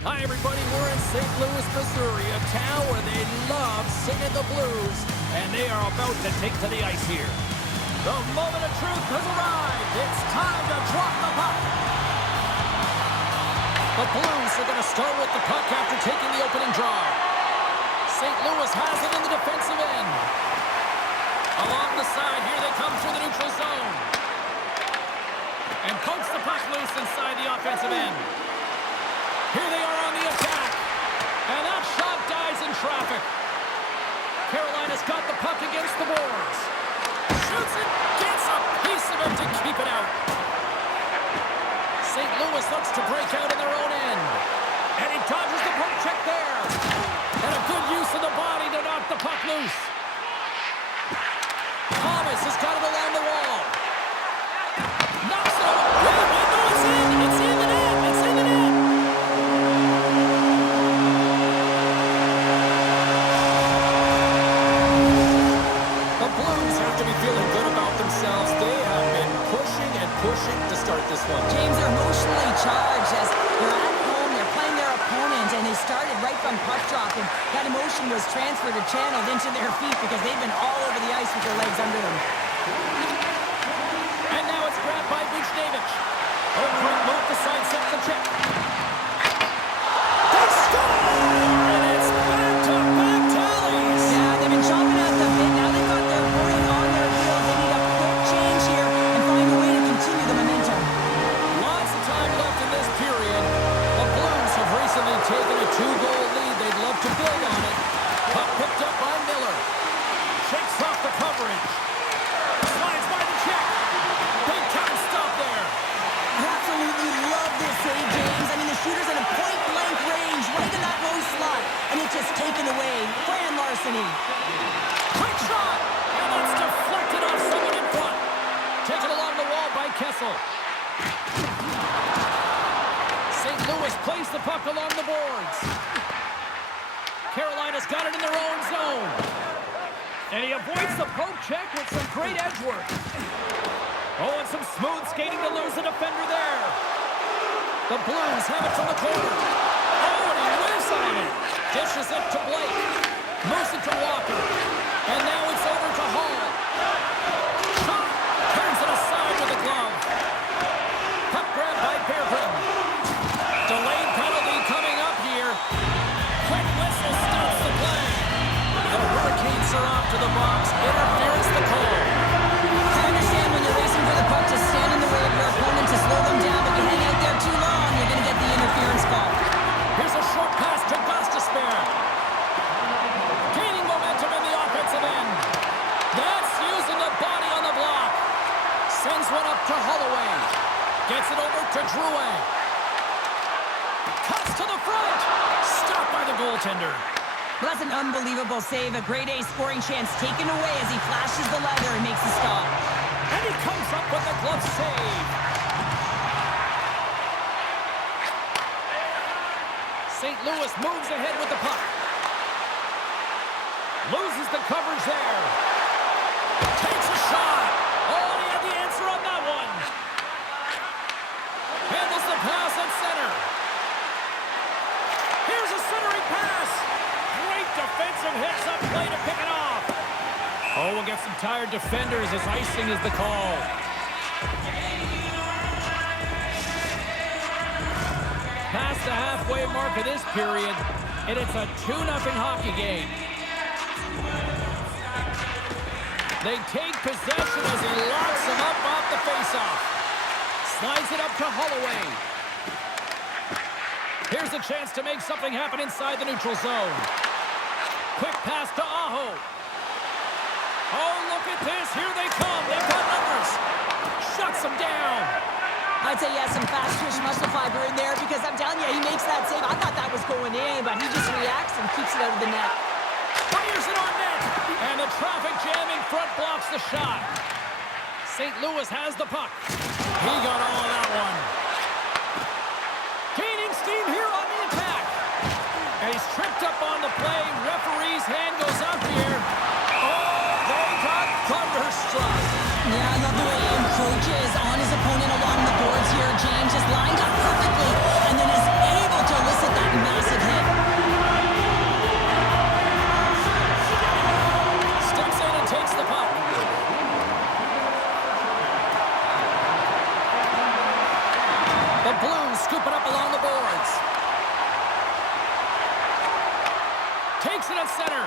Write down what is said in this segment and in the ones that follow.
Hi, everybody. We're in St. Louis, Missouri, a town where they love singing the blues, and they are about to take to the ice here. The moment of truth has arrived. It's time to drop the puck. The Blues are going to start with the puck after taking the opening draw. St. Louis has it in the defensive end. Along the side, here they come through the neutral zone. And pokes the puck loose inside the offensive end. Here they are on the attack. And that shot dies in traffic. Carolina's got the puck against the boards. Shoots it, gets a piece of it to keep it out. St. Louis looks to break out in their own end. And he dodges the poke check there. And a good use of the body to knock the puck loose. Thomas has got it along the wall. Knocks it out. Wait, no, it's in. It's in the net. It's in the net. The Blues have to be feeling good about themselves. They have been pushing and pushing to start this one. James, are emotionally charged as they're at home, they're playing their opponent, and they started right from puck drop, and that emotion was transferred or channeled into their feet because they've been all over the ice with their legs under them. And now it's grabbed by Buchnevich. Oh, quick move to sidestep the check. They score! And it's back-to-back tallies. Yeah, they've been chomping at the bit. Now they've got their footing on their heels. They need a quick change here and find a way to continue the momentum. Lots of time left in this period. The Blues have recently taken a 2-goal lead. They'd love to build on it. Puck picked up by Miller. Shakes off the coverage. Slides by the check. Big time stop there. I absolutely love this save, James. I mean, the shooter's in a point-blank range right in that low slot, and it's just taken away. Grand larceny. Quick shot. And it's deflected off someone in front. Taken along the wall by Kessel. St. Louis plays the puck along the boards. Carolina's got it in their own zone. And he avoids the poke check with some great edge work. Oh, and some smooth skating to lose the defender there. The Blues have it from the corner. Oh, and he whiffs on it. Dishes it to Blake. Moves it to Walker. And now it's over to Hall. Shot. Turns it aside with a glove. Puck grab by Pearson. Delayed penalty coming up here. Quick whistle stops the play. The Hurricanes are off to the box. Interference the call. I understand when you're racing for the puck to stand in the way of your opponent to slow them down, but you hang out there too long, you're going to get the interference call. Here's a short pass to Gostisbehere. Gaining momentum in the offensive end. That's using the body on the block. Sends one up to Holloway. Gets it over to Drouin. Cuts to the front. Stopped by the goaltender. Well, that's an unbelievable save. A grade A scoring chance taken away as he flashes the leather and makes the stop. And he comes up with the glove save. St. Louis moves ahead with the puck. Loses the coverage there. Takes a shot. Oh, and he had the answer on that one. Handles the pass at center. Here's a centering pass. Great defensive hits up play to pick it off. Oh, we'll get some tired defenders as icing is the call. Past the halfway mark of this period, and it's a 2-0 hockey game. They take possession as he locks him up off the faceoff. Slides it up to Holloway. Here's a chance to make something happen inside the neutral zone. Quick pass to Aho. Oh, look at this. Here they come. They've got numbers. Shuts them down. I'd say he has some fast twitch muscle fiber in there because I'm telling you, he makes that save. I thought that was going in, but he just reacts and keeps it out of the net. Fires it on net. And the traffic jamming front blocks the shot. St. Louis has the puck. He got all of that one. Gaining steam here on the attack. And he's tripped up on the play. Referee's hand goes out here. Oh, they got thunderstruck. Yeah, I love the way he encroaches on his opponent along the boards here. James is lined up perfectly and then is able to elicit that The Blues scoop it up along the boards. Takes it at center.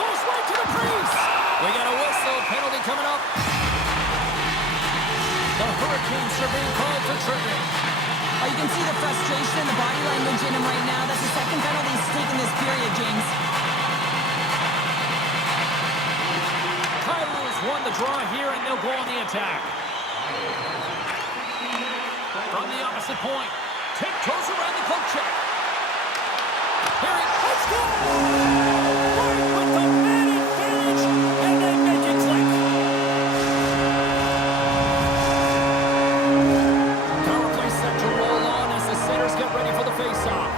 Goes right to the crease. We got a whistle. Penalty coming up. The Hurricanes are being called for tripping. Oh, you can see the frustration and the body language in him right now. That's the second penalty he's taken this period, James. Kyrie's won the draw here, and they'll go on the attack. From the opposite point. Tiptoes around the poke check. Here he goes. Right with the man advantage, and they make it click. Power play set to roll on as the centers get ready for the face-off.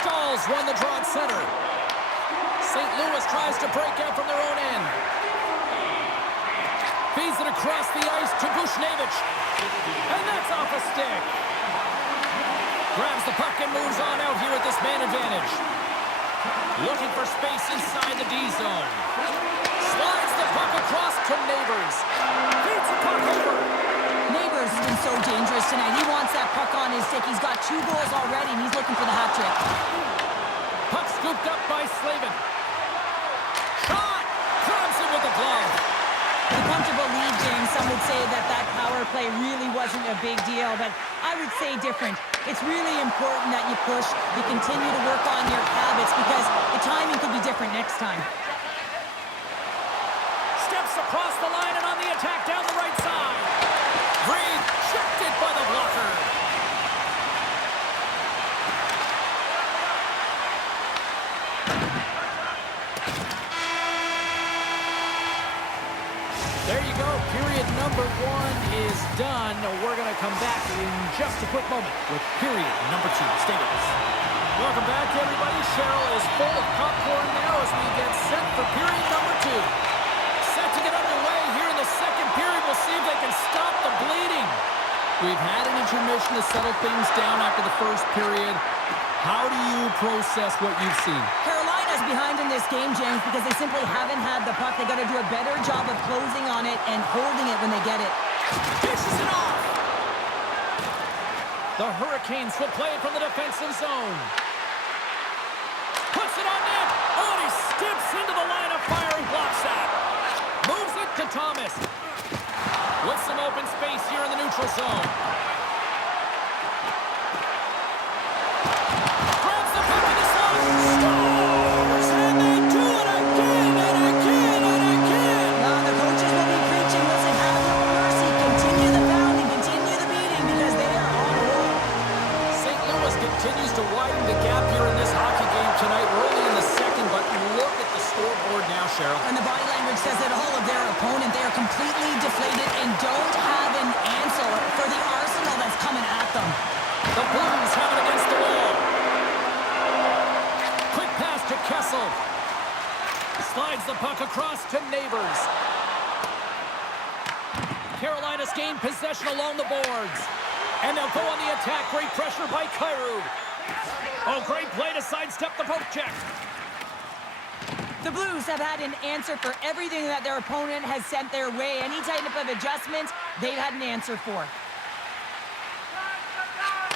Stalls won the draw at center. St. Louis tries to break out from their own end. Feeds it across the ice to Bushnevich. And that's off a stick. Grabs the puck and moves on out here at this man advantage. Looking for space inside the D zone. Slides the puck across to Neighbors. Feeds the puck over. Neighbors has been so dangerous tonight. He wants that puck on his stick. He's got 2 goals already, and he's looking for the hat trick. Puck scooped up by Slavin. Shot! Grabs it with the glove. The comfortable lead, James, some would say that that power play really wasn't a big deal, but I would say different. It's really important that you push, you continue to work on your habits because the timing could be different next time. Steps across the line and on the attack down the right side. Reed checked it by the blocker. There you go. Period number 1 is done. We're going to come back in just a quick moment with period number 2. Stay with us. Welcome back, everybody. Cheryl is full of popcorn now as we get set for period number 2. Set to get underway here in the second period. We'll see if they can stop the bleeding. We've had an intermission to settle things down after the first period. How do you process what you've seen? Carolina's behind in this game, James, because they simply haven't had the puck. They got to do a better job of closing on it and holding it when they get it. Dishes it off. The Hurricanes will play it from the defensive zone. Puts it on net. Oh, he skips into the line of fire and blocks that. Moves it to Thomas. With some open space here in the neutral zone. Grabs the puck in the slot. Scores! And they do it again and again and again. Now the coaches will be preaching, listen, have no mercy. Continue the pounding, continue the beating because they are on a roll. St. Louis continues to widen the gap here in this hockey game tonight. We're only in the second, but look at the scoreboard now, Cheryl. And the body language says it all of their opponent. They are completely deflated and don't have an answer for the arsenal that's coming at them. The Blues have it against the wall. Quick pass to Kessel. Slides the puck across to Neighbors. Carolina's gained possession along the boards. And they'll go on the attack. Great pressure by Kyrou. Oh, great play to sidestep the poke check. The Blues have had an answer for everything that their opponent has sent their way. Any type of adjustment, they've had an answer for.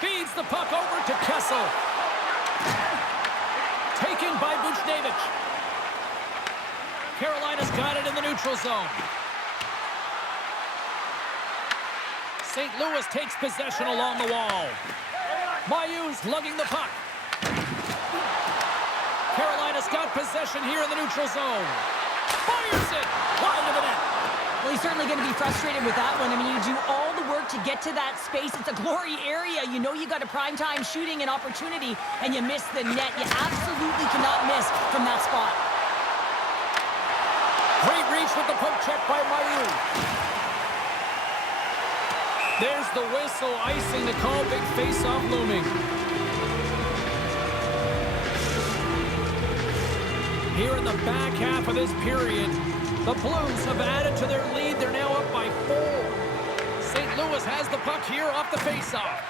Feeds the puck over to Kessel. Taken by Bushnevich. Carolina's got it in the neutral zone. St. Louis takes possession along the wall. Mayu's lugging the puck. Carolina's got possession here in the neutral zone. Fires it wide of the net. Well, he's certainly going to be frustrated with that one. I mean, you do all the work to get to that space. It's a glory area. You know you got a primetime shooting and opportunity, and you miss the net. You absolutely cannot miss from that spot. Great reach with the poke check by Mayu. There's the whistle, icing the call. Big face-off looming. Here in the back half of this period, the Blues have added to their lead. They're now up by 4. St. Louis has the puck here off the face-off.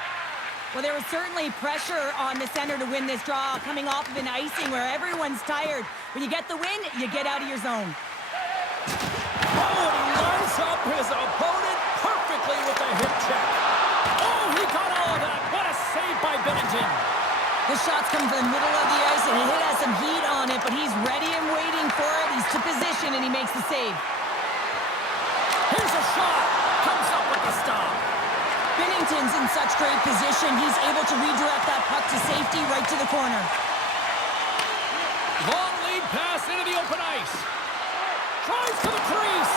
Well, there was certainly pressure on the center to win this draw, coming off of an icing where everyone's tired. When you get the win, you get out of your zone. Oh, and he runs Sets up his opponent perfectly with a hip check. Oh, he got all of that. What a save by Bennington. The shots come from the middle of the ice, and it has some heat on it, but he's ready and waiting for it. He's to position, and he makes the save. Here's a shot. Comes up with the stop. Bennington's in such great position. He's able to redirect that puck to safety right to the corner. Long lead pass into the open ice. Tries to the crease.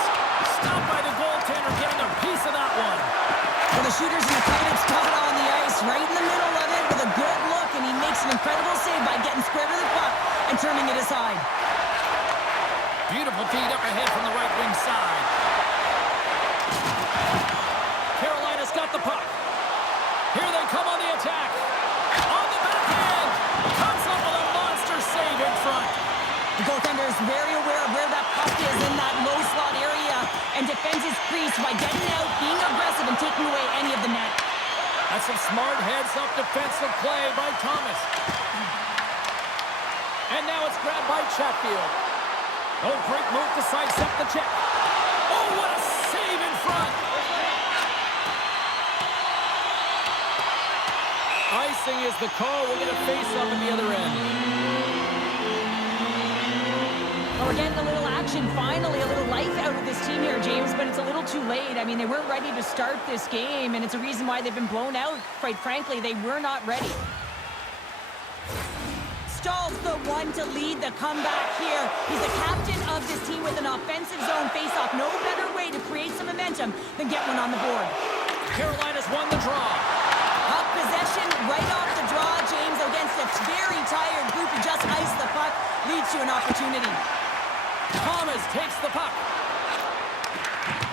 Stopped by the goaltender, getting a piece of that one. Well, the shooter's in the coveted spot on the ice, right in the middle of it with a good look, and he makes an incredible save by getting square to the puck and turning it aside. Beautiful feed up ahead from the right wing side. Carolina's got the puck. Here they come on the attack. On the backhand. Comes up with a monster save in front. The goaltender is very aware of where that puck is in that low slot area and defends his crease by getting out, being aggressive, and taking away any of the net. That's some smart heads-up defensive play by Thomas. And now it's grabbed by Chatfield. Oh, great move to sidestep the check. Oh, what a save in front. Icing is the call. We'll get a face-up at the other end. Well, we're getting a little action, finally, a little life out of this team here, James, but it's a little too late. I mean, they weren't ready to start this game, and it's a reason why they've been blown out. Quite frankly, they were not ready. Stahl's the one to lead the comeback here. He's the captain of this team with an offensive zone face-off. No better way to create some momentum than get one on the board. Carolina's won the draw. Puck possession right off the draw, James, against a very tired group who just iced the puck, leads to an opportunity. Thomas takes the puck.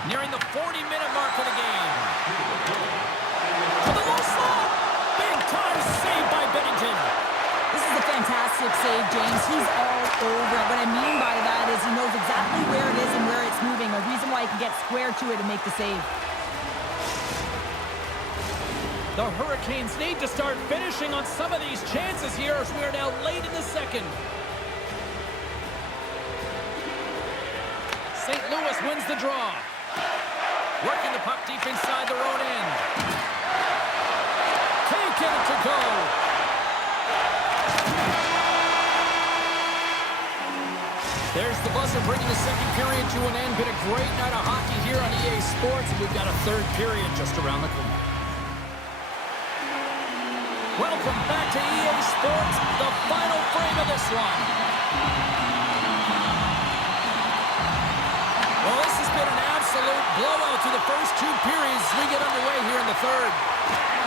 Nearing the 40-minute mark of the game. To the low slot. Big time save by Bennington. This is a fantastic save, James. He's all over it. What I mean by that is he knows exactly where it is and where it's moving. A reason why he can get square to it and make the save. The Hurricanes need to start finishing on some of these chances here as we are now late in the second. St. Louis wins the draw. Working the puck deep inside their own end. Taking it to go. There's the buzzer bringing the second period to an end. Been a great night of hockey here on EA Sports. We've got a third period just around the corner. Welcome back to EA Sports, the final frame of this one. Well, this has been an absolute blowout through the first two periods as we get underway here in the third.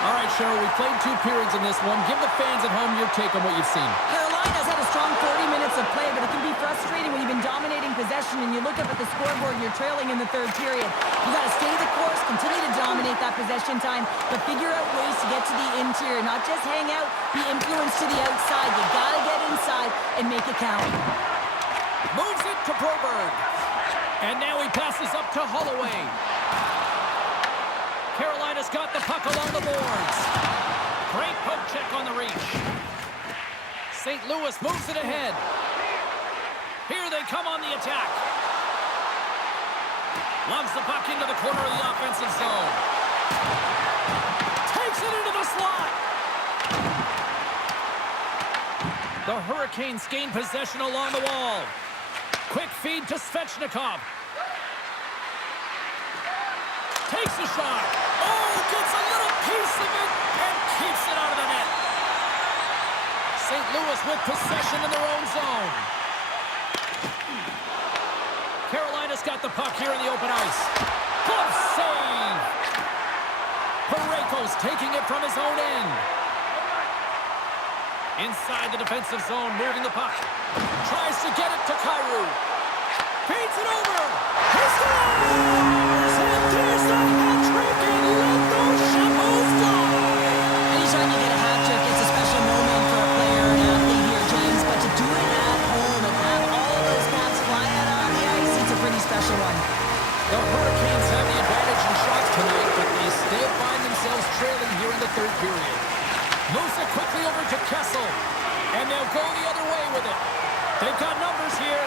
All right, Cheryl, we played two periods in this one. Give the fans at home your take on what you've seen. Carolina's had a strong 40 minutes of play, but it can be frustrating when you've been dominating possession and you look up at the scoreboard and you're trailing in the third period. You've got to stay the course, continue to dominate that possession time, but figure out ways to get to the interior, not just hang out, be influenced to the outside. You got to get inside and make it count. Moves it to Broberg. And now he passes up to Holloway. Carolina's got the puck along the boards. Great poke check on the reach. St. Louis moves it ahead. Here they come on the attack. Loves the puck into the corner of the offensive zone. Takes it into the slot. The Hurricanes gain possession along the wall. Quick feed to Svechnikov. Takes a shot. Oh, gets a little piece of it and keeps it out of the net. St. Louis with possession in their own zone. Carolina's got the puck here in the open ice. Glove save. Parayko's taking it from his own end. Inside the defensive zone, moving the puck. Tries to get it to Kyrou. Feeds it over. He scores! And there's the hat trick, and let those Chapeaus fly! Anytime you get a hat trick, it's a special moment for a player or an athlete here, James, but to do it at home and have all those caps flying out on the ice, it's a pretty special one. The Hurricanes have the advantage in shots tonight, but they still find themselves trailing here in the third period. Moves it quickly over to Kessel, and they'll go the other way with it. They've got numbers here.